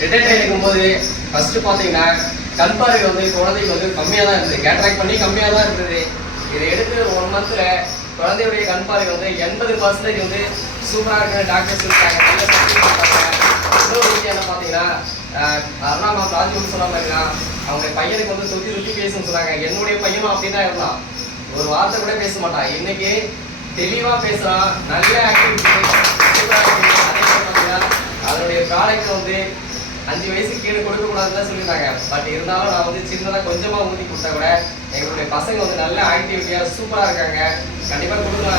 ரெட்டேட் எடுக்கும்போது ஃபர்ஸ்ட் பார்த்தீங்கன்னா கண் பார்வை வந்து குழந்தைக்கு வந்து கம்மியாக தான் இருந்தது. கேட்ராக்ட் பண்ணி கம்மியாக தான் இருந்தது. இதை எடுத்து 1 மந்த்தில் குழந்தையுடைய கண் பார்வை வந்து 80% வந்து சூப்பராக இருக்குன்னு டாக்டர் சொல்லிட்டாங்க. நல்ல சர்டிஃபிகேட் கொடுத்தாங்க. இன்னொரு விஷயம் என்ன பார்த்தீங்கன்னா அருணாமா ராஜ்குமார் சொன்ன மாதிரினா அவங்க பையனுக்கு வந்து சுற்றி சுற்றி பேசுன்னு சொன்னாங்க. என்னுடைய பையனும் அப்படி தான் இருந்தான். ஒரு வார்த்தை கூட பேச மாட்டான். இன்னைக்கு தெளிவாக பேசுகிறான். நல்ல ஆக்டிவிட்டி சூப்பராக இருக்குது. அதே மாதிரி பார்த்தீங்கன்னா அதனுடைய ப்ராடக்ட் வந்து 5 வயசுக்கு கீழே கொடுக்கக்கூடாதுன்னு தான் சொல்லியிருந்தாங்க. பட் இருந்தாலும் நான் வந்து சின்னதாக கொஞ்சமாக ஊற்றி கொடுத்தா கூட எங்களுடைய பசங்க வந்து நல்ல ஆக்டிவிட்டியாக சூப்பராக இருக்காங்க. கண்டிப்பாக கொடுக்கலாம்.